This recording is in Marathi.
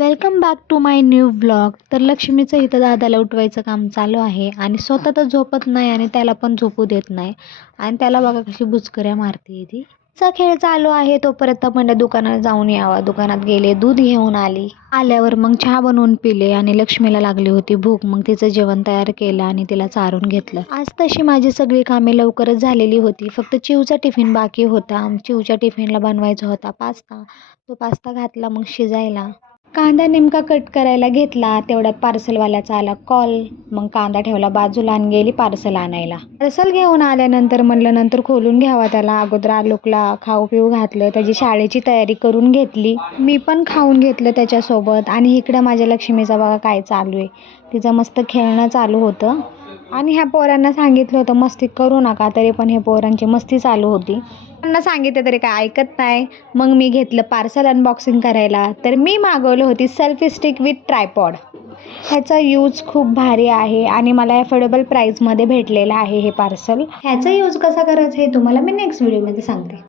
Welcome back to my new blog तर लक्ष्मीचं इथं दादाला उठवायचं काम चालू आहे आणि स्वतः तर झोपत नाही आणि त्याला पण झोपू देत नाही. आणि त्याला बघा कशी बुचकऱ्या मारते ती. चा खेळ चालू आहे तोपर्यंत म्हणजे दुकानात जाऊन यावा. दुकानात गेले दूध घेऊन आली. आल्यावर मग चहा बनवून पिले आणि लक्ष्मीला लागली होती भूक. मग तिचं जेवण तयार केलं आणि तिला चारून घेतलं. आज तशी माझी सगळी कामे लवकरच झालेली होती. फक्त चिवचा टिफिन बाकी होता. चिवच्या टिफिनला बनवायचा होता पास्ता. तो पास्ता घातला मग शिजायला. कांदा नेमका कट करायला घेतला तेवढ्यात पार्सलवाल्याचा आला कॉल. मग कांदा ठेवला बाजूला आणि गेली पार्सल आणायला. पार्सल घेऊन आल्यानंतर म्हणलं नंतर खोलून घ्यावा त्याला. अगोदर आलोकला खाऊ पिऊ घातलं त्याची शाळेची तयारी करून घेतली. मी पण खाऊन घेतलं त्याच्यासोबत. आणि इकडं माझ्या लक्ष्मीचा बघा काय चालू आहे. तिचं मस्त खेळणं चालू होतं. आणि ह्या पोरांना सांगितलं होतं मस्ती करू नका तरी पण हे पोरांची मस्ती चालू होती. त्यांना सांगितलं तरी काय ऐकत नाही. मग मी घेतलं पार्सल अनबॉक्सिंग करायला. तर मी मागवलं होती सेल्फी स्टिक विथ ट्रायपॉड ह्याचा यूज खूप भारी आहे आणि मला अफोर्डेबल प्राईजमध्ये भेटलेलं आहे हे पार्सल ह्याचा यूज कसा करायचा हे तुम्हाला मी नेक्स्ट व्हिडिओमध्ये सांगते.